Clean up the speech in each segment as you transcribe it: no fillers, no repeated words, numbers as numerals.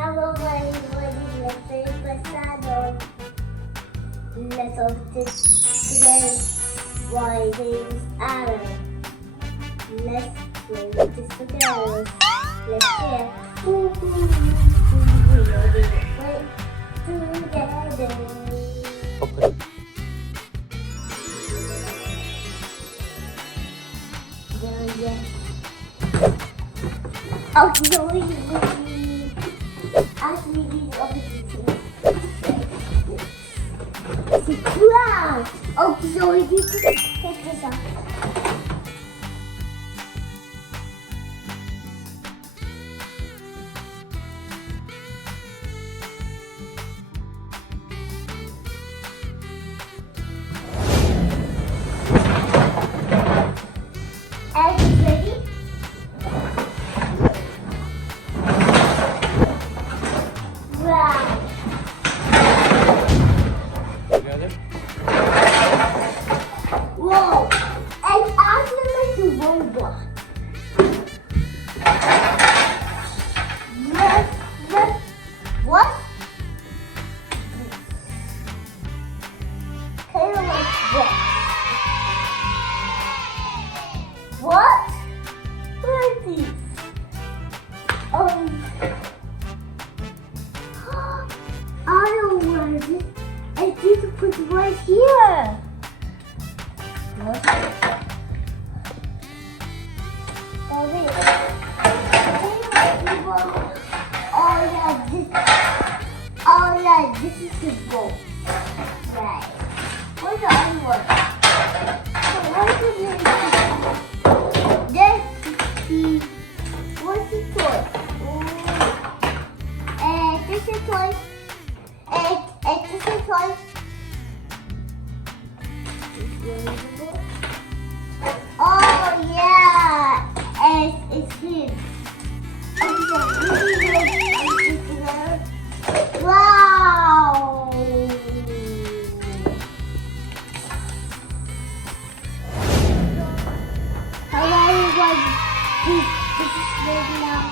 Hello everybody, let's play pasado. Let's open this today. My name is Aaron. Let's play with this together. Let's play. We play together. Okay. Yeah. Oh, no, actually, these other pieces. Wow! Oh, so we need to take this off. Ready? Wow. Together? Whoa. And actually like a robot. Yes. What? Kind of like this. What? What are these? I don't want it. I need to put it right here. What? Oh, wait. Oh, yeah, this is the bowl. Right. What's the other one? So what is it? What's the toy? This is toy. This is toy. Oh yeah, it's him. Wow. Hello everyone. This is ready now.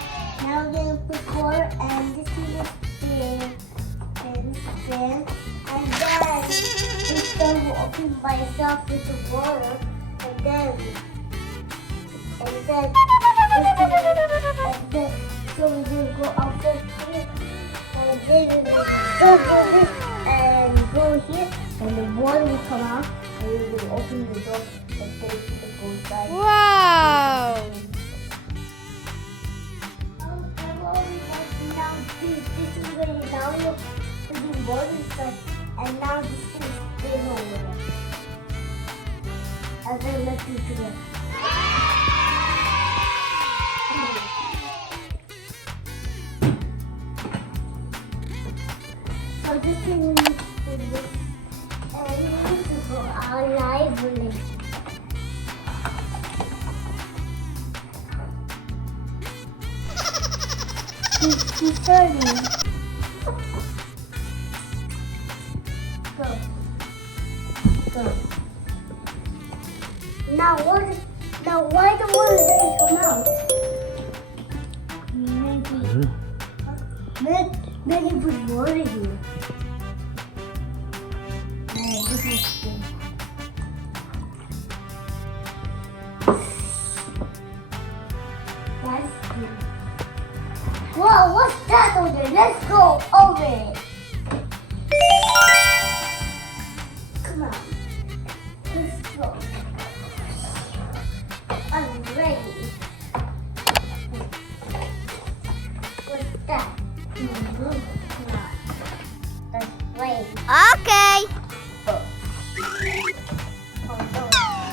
Now we're gonna put water and this is the spin. And then it's going to open by itself with the water. And then so we will go outside here. And then we will go this and go here. And the water will come out. And we will open the door and then it goes inside. Wow! Now this is ready. Now we're putting water inside. And now this is spin over. And then let's do it together. So this thing we need to do this. And we need to go out lively. He's turning. Go. Now why the water doesn't come out? Maybe put water here. This is good. That's good. Whoa, what's that over there? Let's go over it. Come on. Let's go. I'm ready. What's that? That's great. Okay.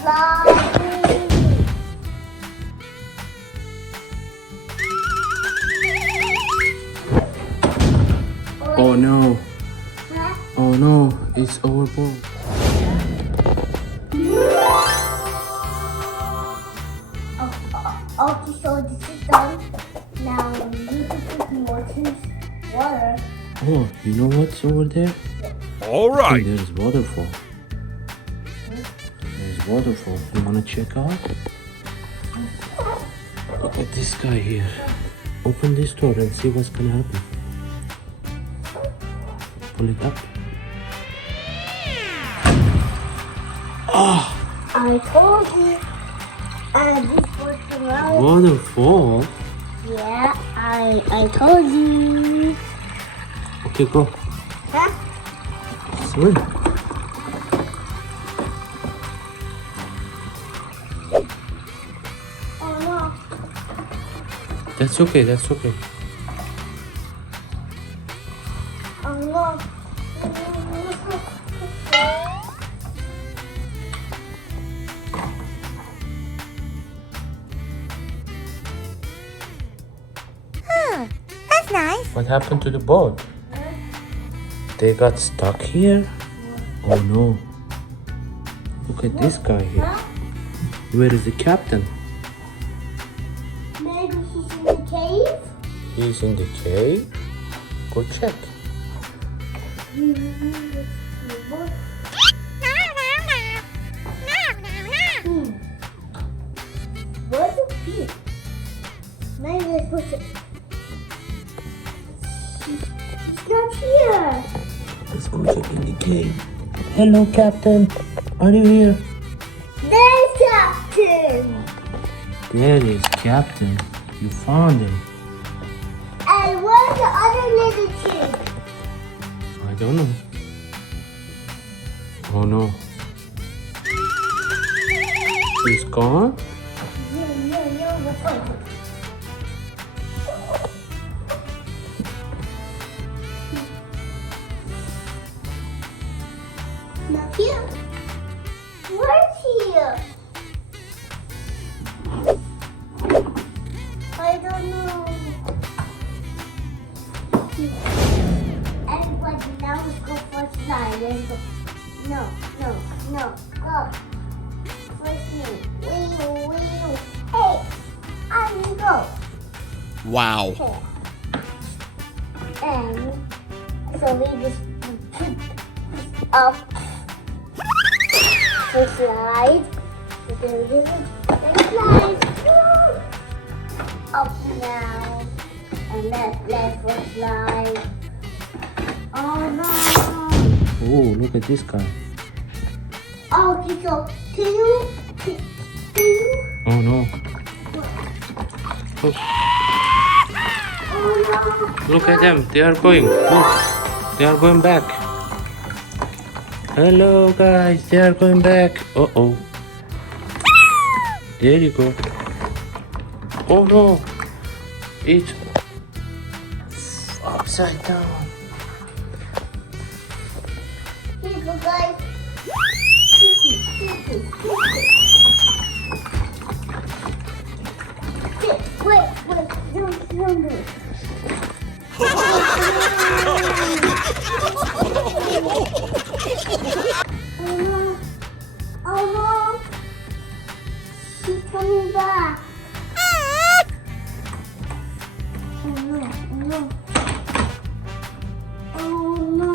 Slide. Oh no. Huh? Oh no. It's overboard. Okay, so this is done. Now we need to put more water. Oh, you know what's over there? All right. There's waterfall. There's waterfall. You wanna check out? Look at this guy here. Open this door and see what's gonna happen. pull it up. I told you. This was the right. Waterfall? Yeah, I told you. Okay, go. Huh? Swim. Oh no. That's okay, that's okay. Oh no. That's nice. What happened to the boat? They got stuck here? Oh no. Look at this guy here. Huh? Where is the captain? Maybe he's in the cave? He's in the cave. Go check. Where's the pig? Maybe I put it. He's not here. Let's go check in the cave. Hello, Captain. Are you here? There's Captain. There is Captain. You found him. And where's the other little kid? I don't know. Oh no. He's gone? Not here. Where's here? I don't know. Everybody now let's go for a slide. Let's go. No. Go. First me. Wheel. Hey, I will go. Wow. Okay. And so we just up the slide. So there it is. The slide. Woo! Up now. And left for slide. Oh no. Oh, look at this guy. Okay, so two. Oh no. Look, Oh no. look at them. They are going. Look. They are going back. Hello, guys. They are going back. Uh-oh. There you go. Oh no. It's upside down. Here you go, guys. Wait, don't do it. Oh no. She's coming back. Oh no. Oh no.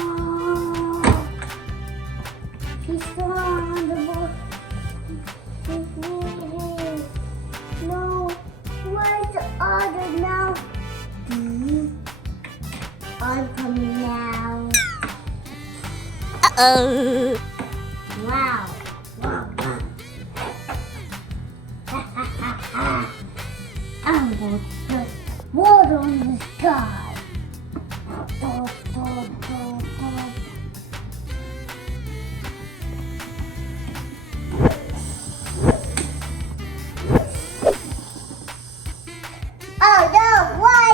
She's still on the boat. She's leaving. No. Where's the other now? I'm coming now. Uh-oh. Wow. I'm going to put water on the sky. Oh no, why?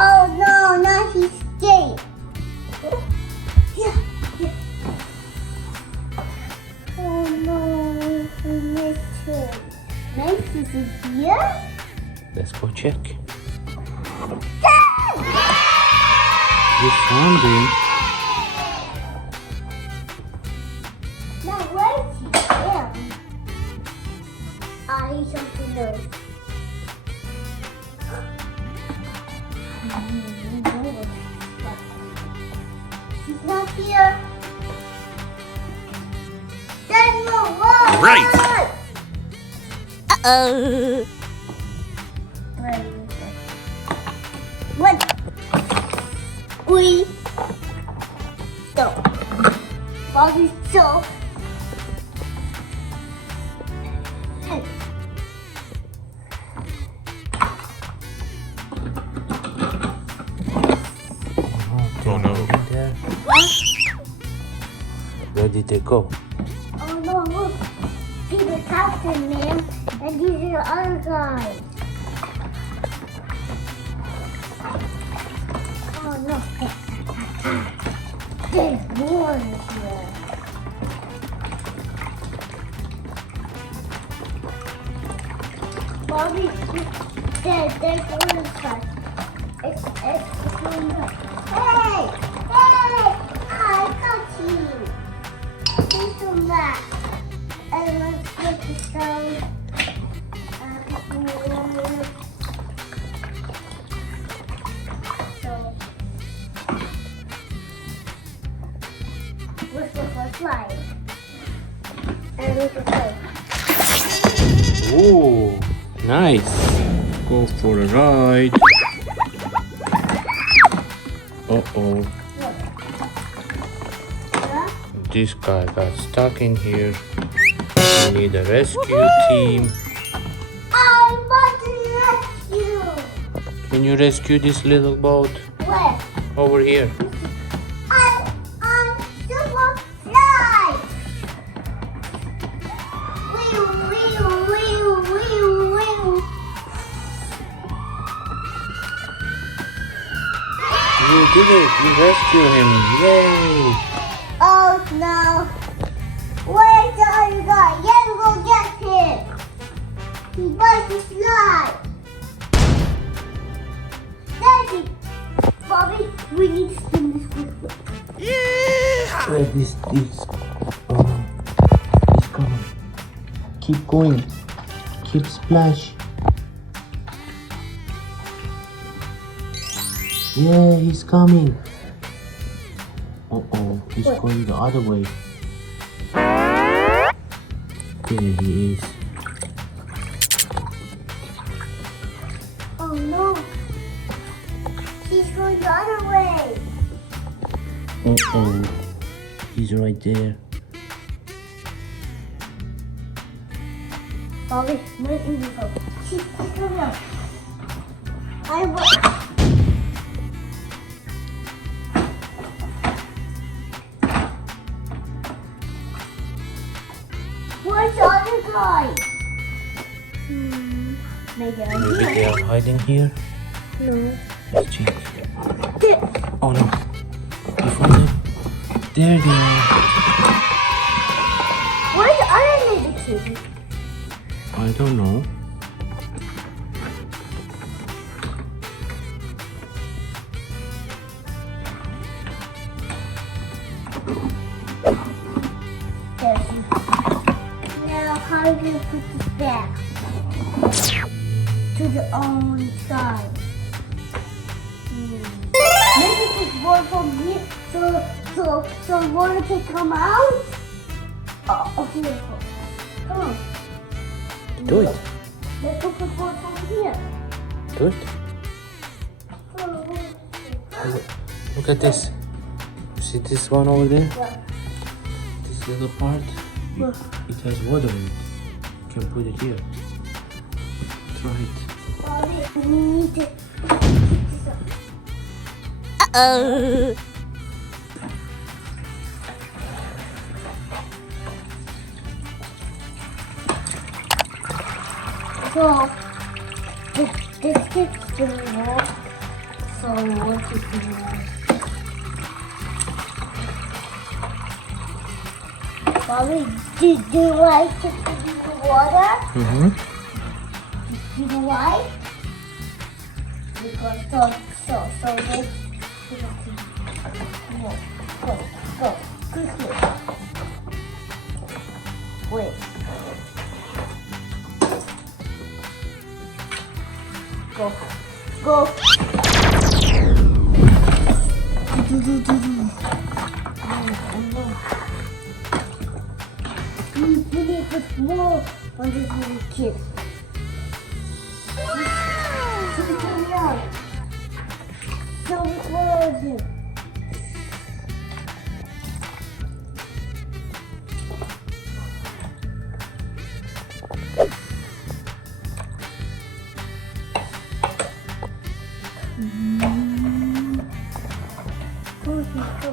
Oh no, now he's scared. Yeah. Oh no, we missed him. Nice, is it here? Let's go check. Dad! You found him. Now where's he? Yeah. I need something else. He's not here. Dad, no, whoa! right. Uh-oh. What? We go. Bobby, so. Oh no. There. Where did they go? Oh no, look. See the captain, man. And these are the other guys. Oh no. There's more here. Bobby, there's one side. It's one side. Hey! Hey! I got you. Please do that. And let's get the sound. So, let's go for a slide. And we can play. Ooh, nice. Go for a ride. Uh-oh. Yeah? This guy got stuck in here. We need a rescue team. I want to rescue. Can you rescue this little boat? Where? Over here. I'm super fly. Wee, wee, wee, wee, wee. You did it. You rescued him. Yay. Oh no. Where's the other guy? Yeah, we'll get him. He wants to slide. There's he. Bobby, we need to spin this quickly. Where this is coming. Keep going. Keep splash. Yeah, he's coming. Uh-oh, he's going the other way. There he is. Oh no. He's going the other way. Uh-oh, he's right there. Bobby, where did you go? She's coming up. I will. Where's the other guy? Maybe I'm Maybe here. they are hiding here. No. Let's check. Oh no. You found them? There they are. Where's the other little kid? I don't know. There she is. Now, how do you put this back? To the own side. Maybe this water from here, so water can come out? Oh, beautiful. Come on. Do it. Let's go put water from here. Do it. Look at this. You see this one over there? Yeah. This little part? It has water in it. You can put it here. Try it. Bobby, we need to pick this up. Uh-oh. So, this gets to work. So, what is it? Bobby, do you like to put in the water? Mm-hmm. You know why? Because so this go, quickly. Wait. Go. You need to put more on this little kid. Put it on now. Show me more of him. Woohoo!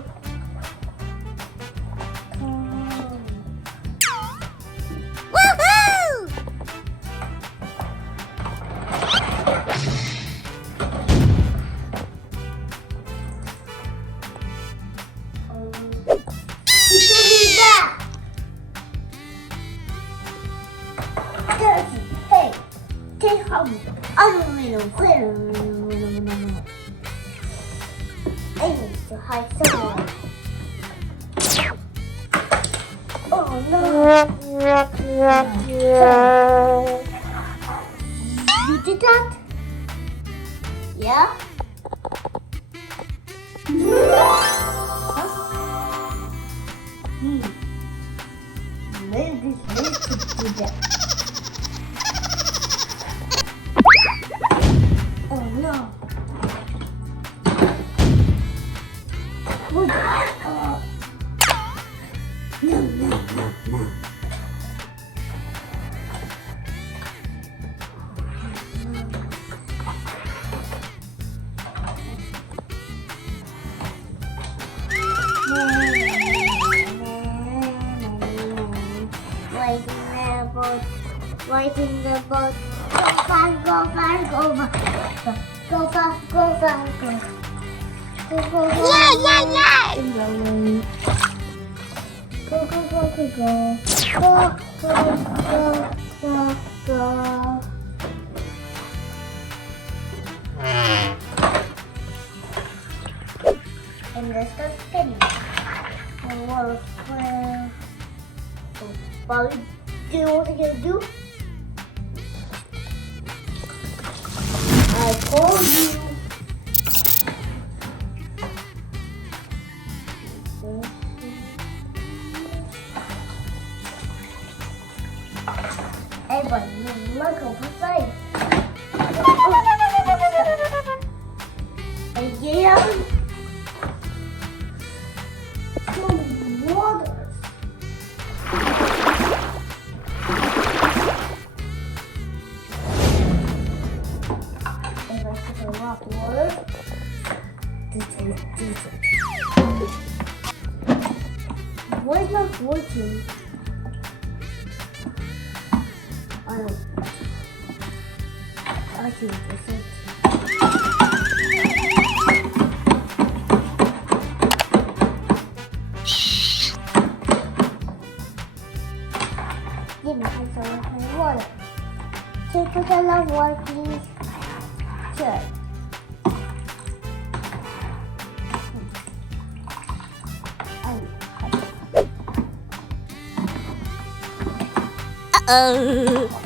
Hey, take home. I need to hide someone. Oh no. You did that? Yeah? Maybe this could do that. Oh no. No. Waiting the boat. Go fast, go fast, go fast. Go fast, go fast, go. Go. Yeah! Go. And let's start spinning. Bobby, do you know what I'm gonna do? I told you. Everybody, look over side. Again. Some waters. If I put a lot of water, why is not working? I think this is. Give me some water. Take a lot of water, please. Sure. Uh-oh.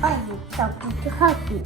I need something to help you.